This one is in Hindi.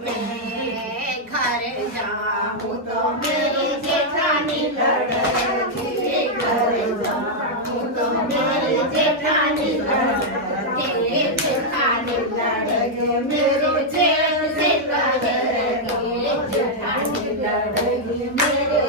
मैं घर जाऊँ तो मेरी जेठानी लड़ेगी, घर जाऊँ तो मेरी जेठानी लड़ेगी, जेठानी लड़ेगी मेरे जेठ से करेगी, जेठानी लड़ेगी मेरे